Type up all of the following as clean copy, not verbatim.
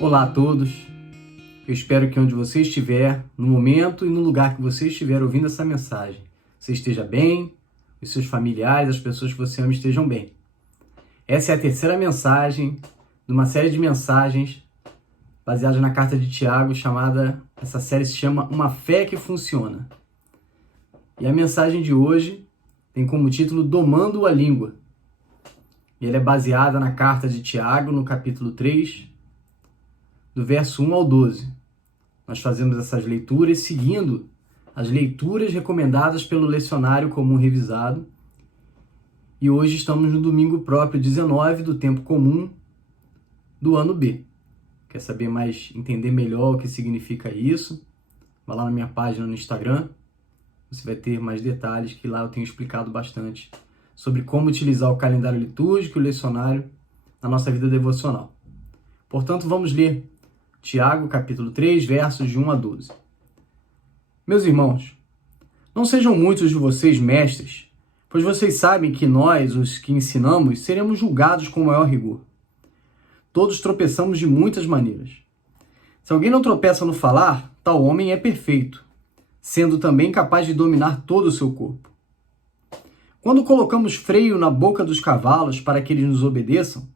Olá a todos, eu espero que onde você estiver, no momento e no lugar que você estiver ouvindo essa mensagem, você esteja bem, os seus familiares, as pessoas que você ama estejam bem. Essa é a terceira mensagem de uma série de mensagens baseadas na carta de Tiago, essa série se chama Uma Fé que Funciona. E a mensagem de hoje tem como título Domando a Língua. E ela é baseada na carta de Tiago, no capítulo 3, do verso 1 ao 12. Nós fazemos essas leituras seguindo as leituras recomendadas pelo Lecionário Comum Revisado. E hoje estamos no domingo próprio 19 do tempo comum do ano B. Quer saber mais, entender melhor o que significa isso? Vai lá na minha página no Instagram. Você vai ter mais detalhes, que lá eu tenho explicado bastante sobre como utilizar o calendário litúrgico e o lecionário na nossa vida devocional. Portanto, vamos ler Tiago, capítulo 3, versos de 1 a 12. Meus irmãos, não sejam muitos de vocês mestres, pois vocês sabem que nós, os que ensinamos, seremos julgados com maior rigor. Todos tropeçamos de muitas maneiras. Se alguém não tropeça no falar, tal homem é perfeito, sendo também capaz de dominar todo o seu corpo. Quando colocamos freio na boca dos cavalos para que eles nos obedeçam,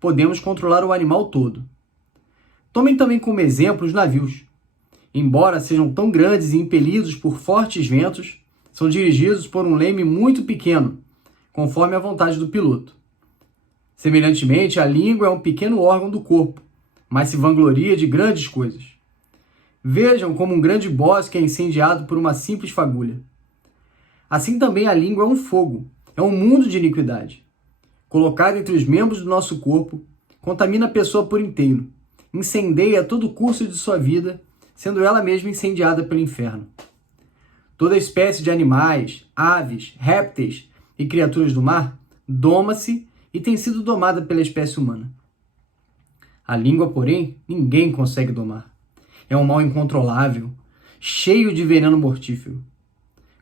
podemos controlar o animal todo. Tomem também como exemplo os navios. Embora sejam tão grandes e impelidos por fortes ventos, são dirigidos por um leme muito pequeno, conforme a vontade do piloto. Semelhantemente, a língua é um pequeno órgão do corpo, mas se vangloria de grandes coisas. Vejam como um grande bosque é incendiado por uma simples fagulha. Assim também a língua é um fogo, é um mundo de iniquidade. Colocada entre os membros do nosso corpo, contamina a pessoa por inteiro, incendeia todo o curso de sua vida, sendo ela mesma incendiada pelo inferno. Toda espécie de animais, aves, répteis e criaturas do mar doma-se e tem sido domada pela espécie humana. A língua, porém, ninguém consegue domar. É um mal incontrolável, cheio de veneno mortífero.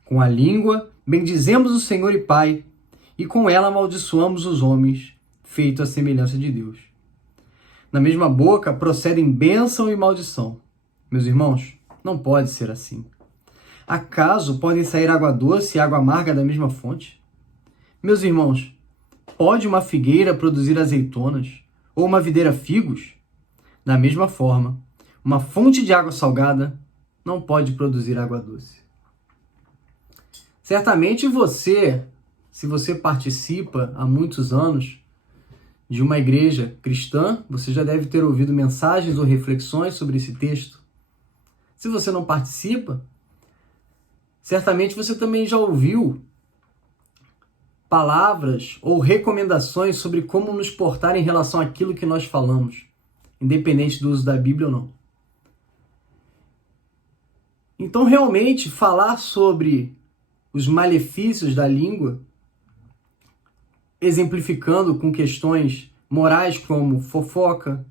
Com a língua, bendizemos o Senhor e Pai, e com ela amaldiçoamos os homens, feitos à semelhança de Deus. Na mesma boca procedem bênção e maldição. Meus irmãos, não pode ser assim. Acaso podem sair água doce e água amarga da mesma fonte? Meus irmãos, pode uma figueira produzir azeitonas ou uma videira figos? Da mesma forma, uma fonte de água salgada não pode produzir água doce. Certamente você, se você participa há muitos anos de uma igreja cristã, você já deve ter ouvido mensagens ou reflexões sobre esse texto. Se você não participa, certamente você também já ouviu palavras ou recomendações sobre como nos portar em relação àquilo que nós falamos, independente do uso da Bíblia ou não. Então, realmente, falar sobre os malefícios da língua, exemplificando com questões morais como fofoca,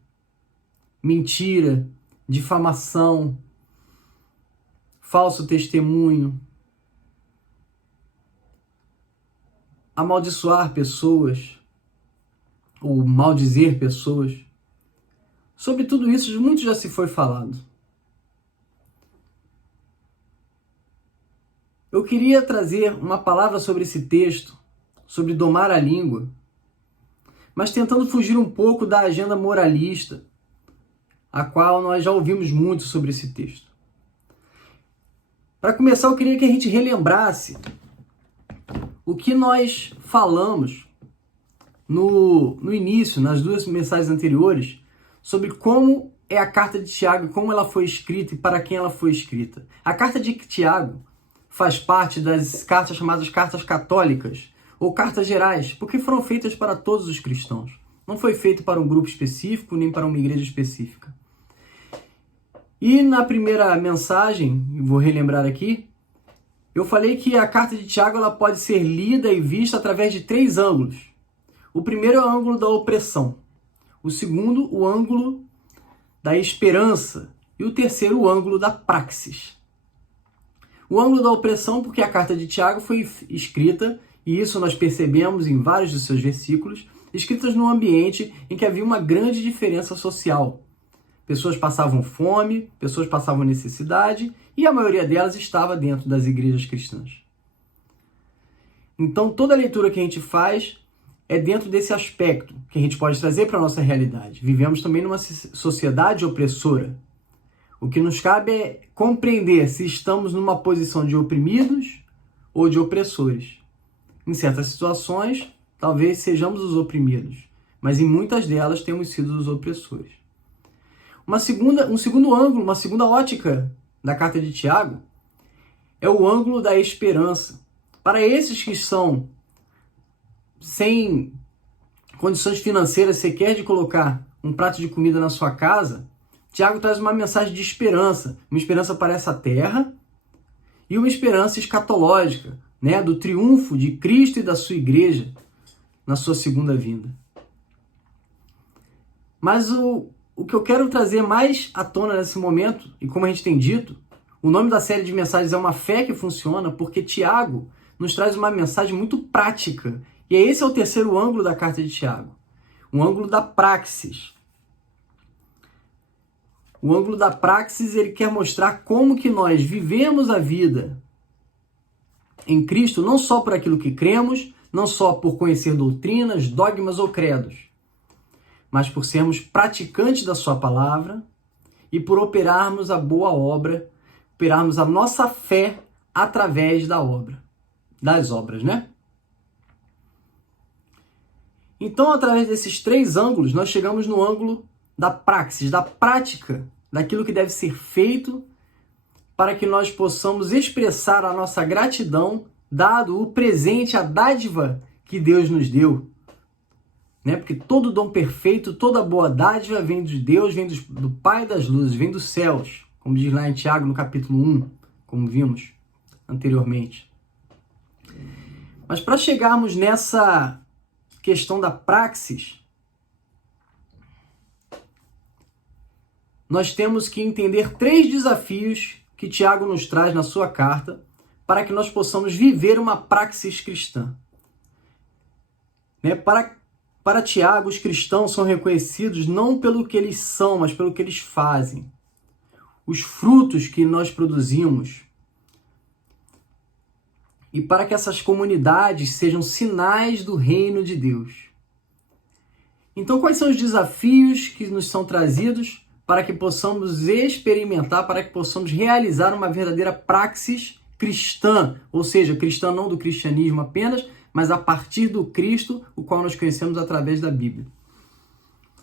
mentira, difamação, falso testemunho, amaldiçoar pessoas ou maldizer pessoas. Sobre tudo isso, muito já se foi falado. Eu queria trazer uma palavra sobre esse texto, sobre domar a língua, mas tentando fugir um pouco da agenda moralista, a qual nós já ouvimos muito sobre esse texto. Para começar, eu queria que a gente relembrasse o que nós falamos no início, nas duas mensagens anteriores, sobre como é a carta de Tiago, como ela foi escrita e para quem ela foi escrita. A carta de Tiago faz parte das cartas chamadas cartas católicas, ou cartas gerais, porque foram feitas para todos os cristãos. Não foi feito para um grupo específico, nem para uma igreja específica. E na primeira mensagem, vou relembrar aqui, eu falei que a carta de Tiago ela pode ser lida e vista através de 3 ângulos. O primeiro é o ângulo da opressão. O segundo, o ângulo da esperança. E o terceiro, o ângulo da praxis. O ângulo da opressão, porque a carta de Tiago foi escrita, e isso nós percebemos em vários dos seus versículos, escritas num ambiente em que havia uma grande diferença social. pessoas passavam fome, pessoas passavam necessidade, e a maioria delas estava dentro das igrejas cristãs. Então, toda leitura que a gente faz é dentro desse aspecto que a gente pode trazer para a nossa realidade. Vivemos também numa sociedade opressora. O que nos cabe é compreender se estamos numa posição de oprimidos ou de opressores. Em certas situações, talvez sejamos os oprimidos, mas em muitas delas temos sido os opressores. Um segundo ângulo, uma segunda ótica da carta de Tiago é o ângulo da esperança. Para esses que são sem condições financeiras sequer de colocar um prato de comida na sua casa, Tiago traz uma mensagem de esperança. Uma esperança para essa terra e uma esperança escatológica, né, do triunfo de Cristo e da sua igreja na sua segunda vinda. Mas o que eu quero trazer mais à tona nesse momento, e como a gente tem dito, o nome da série de mensagens é Uma Fé que Funciona, porque Tiago nos traz uma mensagem muito prática. E esse é o terceiro ângulo da carta de Tiago, o ângulo da praxis. O ângulo da praxis, ele quer mostrar como que nós vivemos a vida em Cristo, não só por aquilo que cremos, não só por conhecer doutrinas, dogmas ou credos, mas por sermos praticantes da sua palavra e por operarmos a boa obra, operarmos a nossa fé através das obras, né? Então, através desses três ângulos, nós chegamos no ângulo da praxis, da prática, daquilo que deve ser feito para que nós possamos expressar a nossa gratidão, dado o presente, a dádiva que Deus nos deu. Né? Porque todo dom perfeito, toda boa dádiva vem de Deus, vem do Pai das luzes, vem dos céus, como diz lá em Tiago, no capítulo 1, como vimos anteriormente. Mas para chegarmos nessa questão da praxis, nós temos que entender três desafios que Tiago nos traz na sua carta para que nós possamos viver uma praxis cristã. Né? Para Tiago, os cristãos são reconhecidos não pelo que eles são, mas pelo que eles fazem. Os frutos que nós produzimos. E para que essas comunidades sejam sinais do reino de Deus. Então, quais são os desafios que nos são trazidos para que possamos experimentar, para que possamos realizar uma verdadeira praxis cristã? Ou seja, cristã não do cristianismo apenas, mas a partir do Cristo, o qual nós conhecemos através da Bíblia.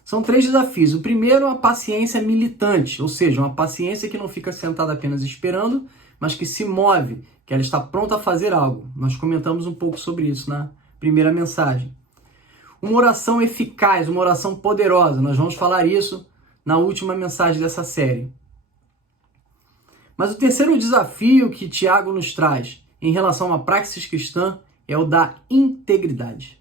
São três desafios. O primeiro é a paciência militante, ou seja, uma paciência que não fica sentada apenas esperando, mas que se move, que ela está pronta a fazer algo. Nós comentamos um pouco sobre isso na primeira mensagem. Uma oração eficaz, uma oração poderosa. Nós vamos falar isso na última mensagem dessa série. Mas o terceiro desafio que Tiago nos traz em relação a uma praxis cristã é o da integridade.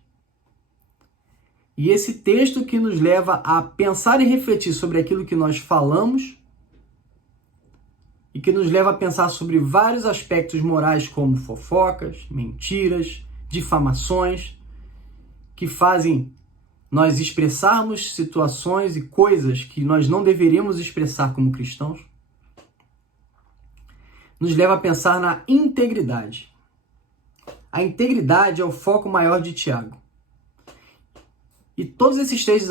E esse texto que nos leva a pensar e refletir sobre aquilo que nós falamos e que nos leva a pensar sobre vários aspectos morais como fofocas, mentiras, difamações, que fazem nós expressarmos situações e coisas que nós não deveríamos expressar como cristãos, nos leva a pensar na integridade. A integridade é o foco maior de Tiago. E todos esses três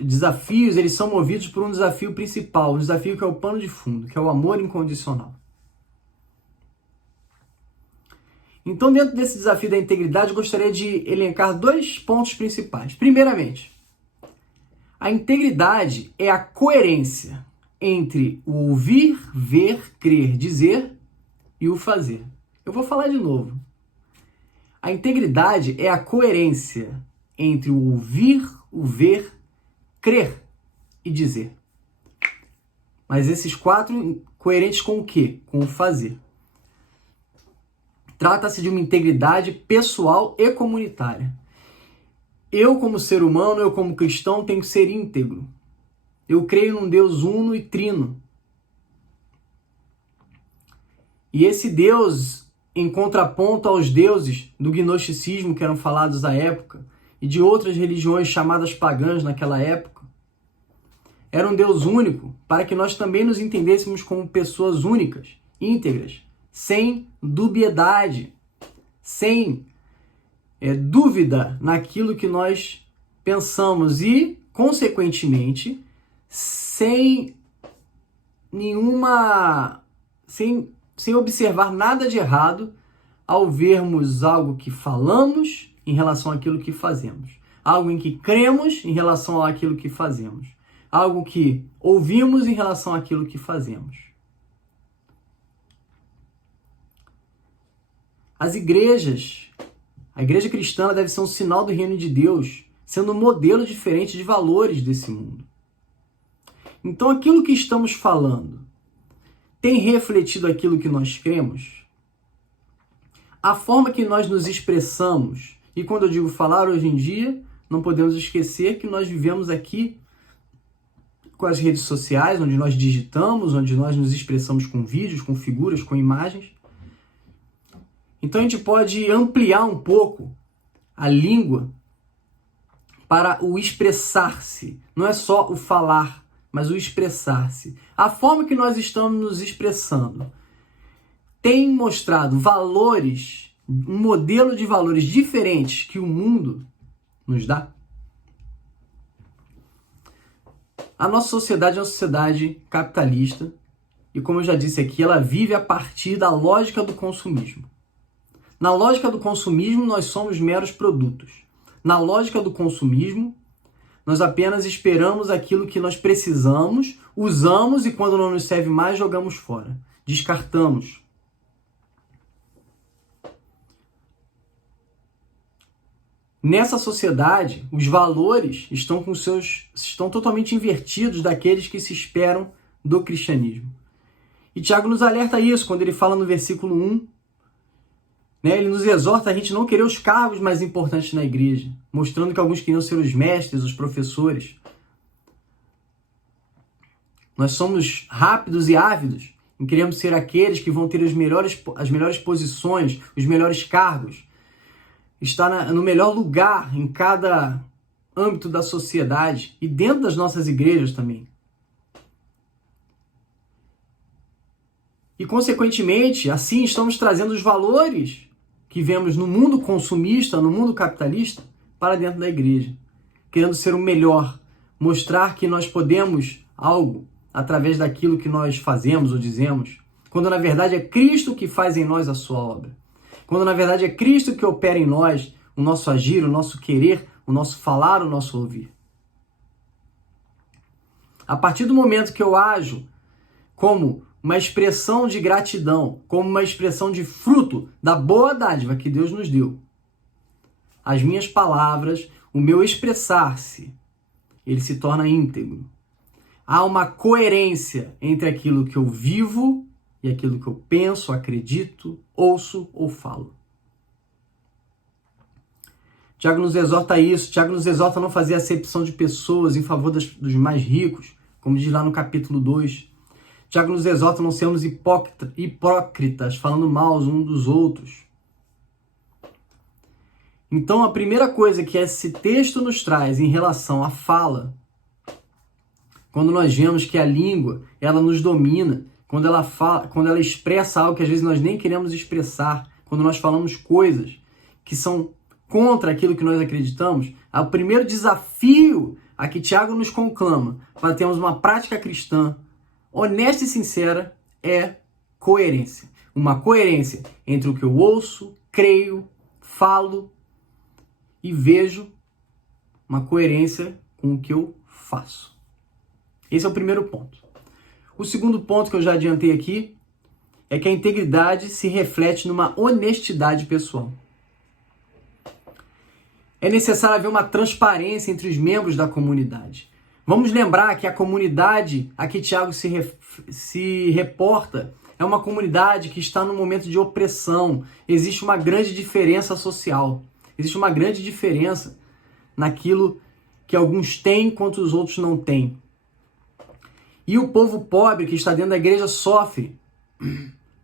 desafios eles são movidos por um desafio principal, um desafio que é o pano de fundo, que é o amor incondicional. Então, dentro desse desafio da integridade, eu gostaria de elencar dois pontos principais. Primeiramente, a integridade é a coerência entre o ouvir, ver, crer, dizer e o fazer. Eu vou falar de novo. A integridade é a coerência entre o ouvir, o ver, crer e dizer. Mas esses quatro coerentes com o quê? Com o fazer. Trata-se de uma integridade pessoal e comunitária. Eu, como ser humano, eu como cristão, tenho que ser íntegro. Eu creio num Deus uno e trino. E esse Deus, em contraponto aos deuses do gnosticismo que eram falados à época, e de outras religiões chamadas pagãs naquela época, era um Deus único para que nós também nos entendêssemos como pessoas únicas, íntegras, sem dubiedade, sem dúvida naquilo que nós pensamos e, consequentemente, sem observar nada de errado ao vermos algo que falamos em relação àquilo que fazemos, algo em que cremos em relação àquilo que fazemos, algo que ouvimos em relação àquilo que fazemos. A igreja cristã deve ser um sinal do reino de Deus, sendo um modelo diferente de valores desse mundo. Então, aquilo que estamos falando tem refletido aquilo que nós cremos? A forma que nós nos expressamos, e quando eu digo falar hoje em dia, não podemos esquecer que nós vivemos aqui com as redes sociais, onde nós digitamos, onde nós nos expressamos com vídeos, com figuras, com imagens. Então a gente pode ampliar um pouco a língua para o expressar-se. Não é só o falar, mas o expressar-se. A forma que nós estamos nos expressando tem mostrado valores, um modelo de valores diferentes que o mundo nos dá. A nossa sociedade é uma sociedade capitalista e, como eu já disse aqui, ela vive a partir da lógica do consumismo. Na lógica do consumismo, nós somos meros produtos. Na lógica do consumismo, nós apenas esperamos aquilo que nós precisamos, usamos e quando não nos serve mais, jogamos fora. Descartamos. Nessa sociedade, os valores estão totalmente invertidos daqueles que se esperam do cristianismo. E Tiago nos alerta a isso quando ele fala no versículo 1, ele nos exorta a gente não querer os cargos mais importantes na igreja, mostrando que alguns queriam ser os mestres, os professores. Nós somos rápidos e ávidos em queremos ser aqueles que vão ter as melhores posições, os melhores cargos, estar no melhor lugar em cada âmbito da sociedade e dentro das nossas igrejas também. E, consequentemente, assim estamos trazendo os valores que vemos no mundo consumista, no mundo capitalista, para dentro da igreja. Querendo ser o melhor, mostrar que nós podemos algo através daquilo que nós fazemos ou dizemos, quando na verdade é Cristo que faz em nós a sua obra. Quando na verdade é Cristo que opera em nós o nosso agir, o nosso querer, o nosso falar, o nosso ouvir. A partir do momento que eu ajo como uma expressão de gratidão, como uma expressão de fruto da boa dádiva que Deus nos deu, as minhas palavras, o meu expressar-se, ele se torna íntegro. Há uma coerência entre aquilo que eu vivo e aquilo que eu penso, acredito, ouço ou falo. Tiago nos exorta a isso. Tiago nos exorta a não fazer acepção de pessoas em favor dos mais ricos, como diz lá no capítulo 2. Tiago nos exorta a não sermos hipócritas, falando mal uns dos outros. Então, a primeira coisa que esse texto nos traz em relação à fala, quando nós vemos que a língua, ela nos domina, quando ela expressa algo que às vezes nós nem queremos expressar, quando nós falamos coisas que são contra aquilo que nós acreditamos, o primeiro desafio a que Tiago nos conclama para termos uma prática cristã honesta e sincera é coerência. Uma coerência entre o que eu ouço, creio, falo e vejo, uma coerência com o que eu faço. Esse é o primeiro ponto. O segundo ponto que eu já adiantei aqui é que a integridade se reflete numa honestidade pessoal. É necessário haver uma transparência entre os membros da comunidade. Vamos lembrar que a comunidade a que Tiago se reporta é uma comunidade que está num momento de opressão. Existe uma grande diferença social. Existe uma grande diferença naquilo que alguns têm enquanto os outros não têm. E o povo pobre que está dentro da igreja sofre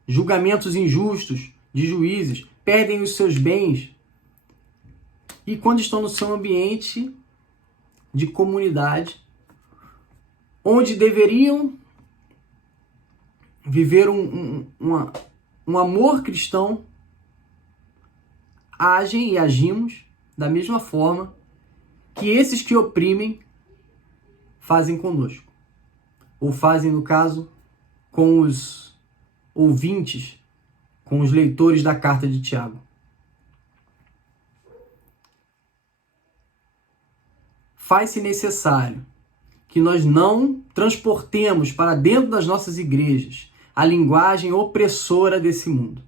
julgamentos injustos de juízes, perdem os seus bens. E quando estão no seu ambiente de comunidade, onde deveriam viver um amor cristão, agem e agimos da mesma forma que esses que oprimem fazem conosco. Ou fazem, no caso, com os ouvintes, com os leitores da carta de Tiago. Faz-se necessário que nós não transportemos para dentro das nossas igrejas a linguagem opressora desse mundo.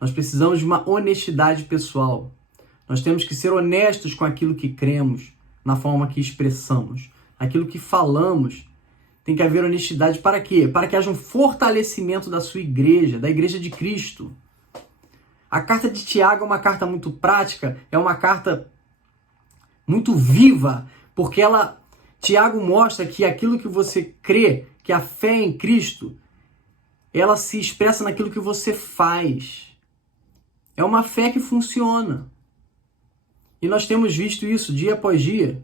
Nós precisamos de uma honestidade pessoal. Nós temos que ser honestos com aquilo que cremos, na forma que expressamos. Aquilo que falamos, tem que haver honestidade para quê? Para que haja um fortalecimento da sua igreja, da igreja de Cristo. A carta de Tiago é uma carta muito prática, é uma carta muito viva, porque Tiago mostra que aquilo que você crê, que a fé em Cristo, ela se expressa naquilo que você faz. É uma fé que funciona. E nós temos visto isso dia após dia.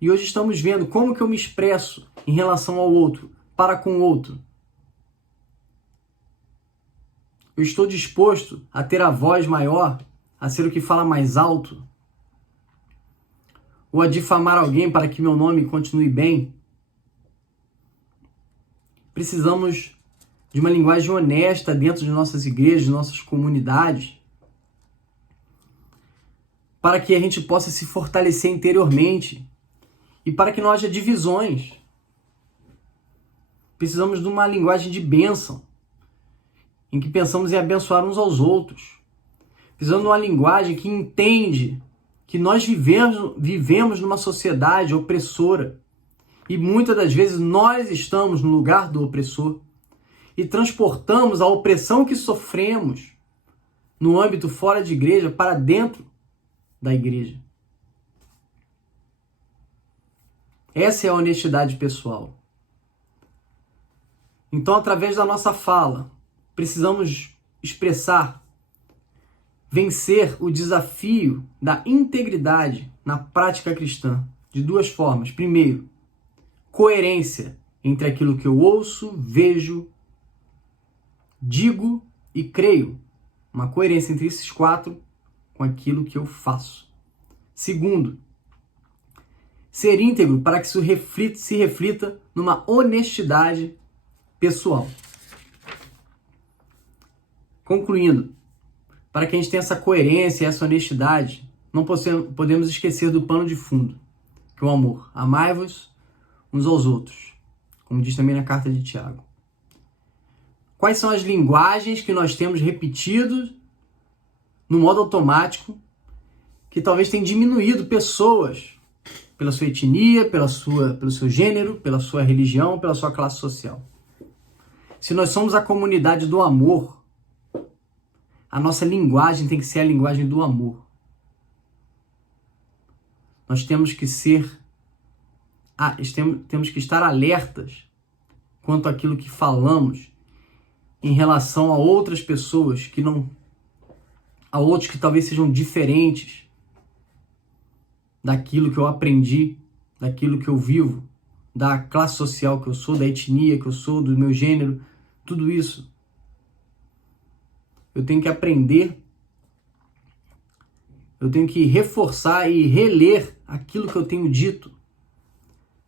E hoje estamos vendo como que eu me expresso em relação ao outro, para com o outro. Eu estou disposto a ter a voz maior, a ser o que fala mais alto, ou a difamar alguém para que meu nome continue bem. Precisamos de uma linguagem honesta dentro de nossas igrejas, de nossas comunidades, para que a gente possa se fortalecer interiormente e para que não haja divisões. Precisamos de uma linguagem de bênção, em que pensamos em abençoar uns aos outros. Precisamos de uma linguagem que entende que nós vivemos numa sociedade opressora e muitas das vezes nós estamos no lugar do opressor e transportamos a opressão que sofremos no âmbito fora de igreja para dentro da igreja. Essa é a honestidade pessoal. Então, através da nossa fala, precisamos expressar, vencer o desafio da integridade na prática cristã de duas formas. Primeiro, coerência entre aquilo que eu ouço, vejo, digo e creio. Uma coerência entre esses quatro com aquilo que eu faço. Segundo, ser íntegro para que isso se reflita numa honestidade pessoal. Concluindo, para que a gente tenha essa coerência e essa honestidade, não podemos esquecer do pano de fundo, que é o amor. Amai-vos uns aos outros, como diz também na carta de Tiago. Quais são as linguagens que nós temos repetido no modo automático, que talvez tenha diminuído pessoas pela sua etnia, pelo seu gênero, pela sua religião, pela sua classe social? Se nós somos a comunidade do amor, a nossa linguagem tem que ser a linguagem do amor. Nós temos que estar alertas quanto àquilo que falamos em relação a outras pessoas a outros que talvez sejam diferentes daquilo que eu aprendi, daquilo que eu vivo, da classe social que eu sou, da etnia que eu sou, do meu gênero, tudo isso. Eu tenho que aprender, eu tenho que reforçar e reler aquilo que eu tenho dito,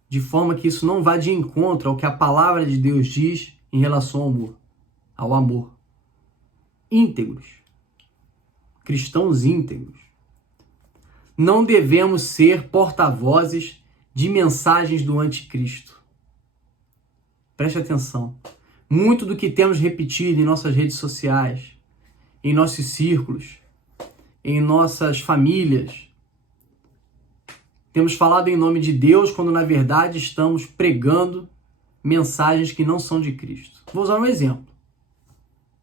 de forma que isso não vá de encontro ao que a palavra de Deus diz em relação ao amor. Íntegros, cristãos íntegros. Não devemos ser porta-vozes de mensagens do anticristo. Preste atenção. Muito do que temos repetido em nossas redes sociais, em nossos círculos, em nossas famílias, temos falado em nome de Deus quando na verdade estamos pregando mensagens que não são de Cristo. Vou usar um exemplo.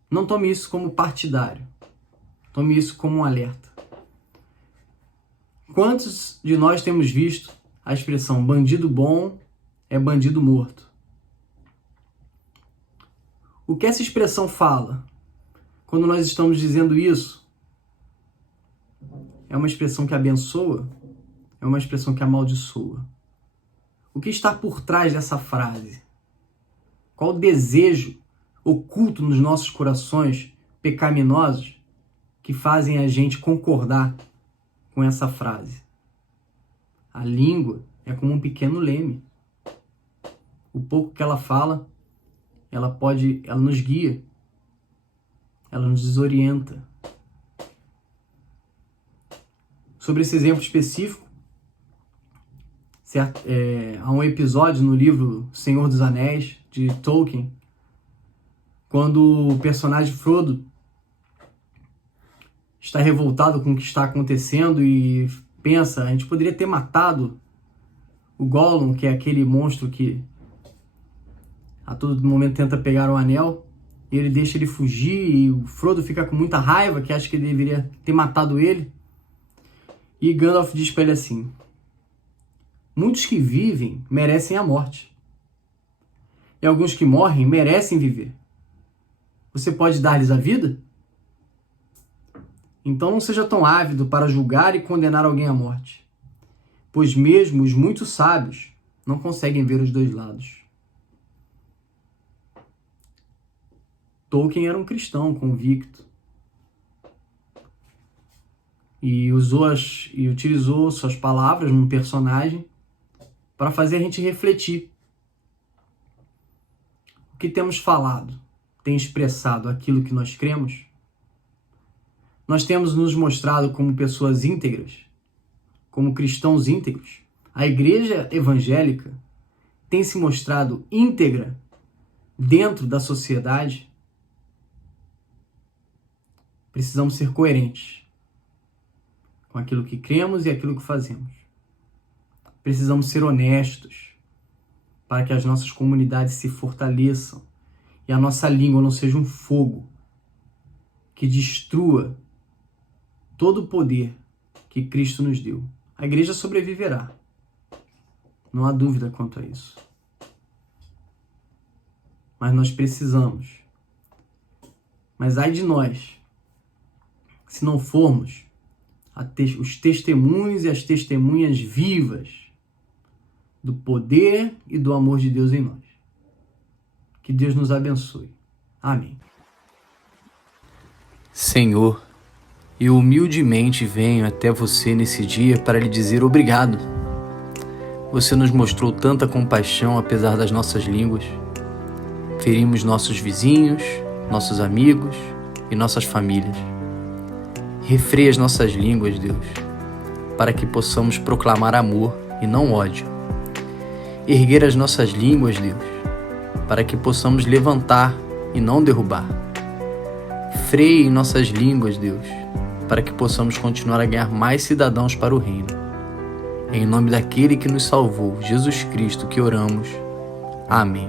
Não tome isso como partidário. Tome isso como um alerta. Quantos de nós temos visto a expressão bandido bom é bandido morto? O que essa expressão fala? Quando nós estamos dizendo isso, é uma expressão que abençoa? É uma expressão que amaldiçoa? O que está por trás dessa frase? Qual o desejo oculto nos nossos corações pecaminosos que fazem a gente concordar com essa frase? A língua é como um pequeno leme. O pouco que ela fala, ela nos guia, ela nos desorienta. Sobre esse exemplo específico, há um episódio no livro Senhor dos Anéis, de Tolkien, quando o personagem Frodo está revoltado com o que está acontecendo e pensa, a gente poderia ter matado o Gollum, que é aquele monstro que a todo momento tenta pegar o anel, e ele deixa ele fugir, e o Frodo fica com muita raiva, que acha que ele deveria ter matado ele. E Gandalf diz para ele assim: muitos que vivem merecem a morte, e alguns que morrem merecem viver. Você pode dar-lhes a vida? Então não seja tão ávido para julgar e condenar alguém à morte, pois mesmo os muito sábios não conseguem ver os dois lados. Tolkien era um cristão convicto e utilizou suas palavras num personagem para fazer a gente refletir. O que temos falado tem expressado aquilo que nós cremos? Nós temos nos mostrado como pessoas íntegras, como cristãos íntegros? A igreja evangélica tem se mostrado íntegra dentro da sociedade? Precisamos ser coerentes com aquilo que cremos e aquilo que fazemos. Precisamos ser honestos para que as nossas comunidades se fortaleçam e a nossa língua não seja um fogo que destrua todo o poder que Cristo nos deu. A igreja sobreviverá. Não há dúvida quanto a isso. Mas nós precisamos. Mas ai de nós, se não formos os testemunhos e as testemunhas vivas do poder e do amor de Deus em nós. Que Deus nos abençoe. Amém. Senhor, eu humildemente venho até você nesse dia para lhe dizer obrigado. Você nos mostrou tanta compaixão apesar das nossas línguas. Ferimos nossos vizinhos, nossos amigos e nossas famílias. Refreia as nossas línguas, Deus, para que possamos proclamar amor e não ódio. Erguer as nossas línguas, Deus, para que possamos levantar e não derrubar. Freie nossas línguas, Deus, para que possamos continuar a ganhar mais cidadãos para o reino. Em nome daquele que nos salvou, Jesus Cristo, que oramos. Amém.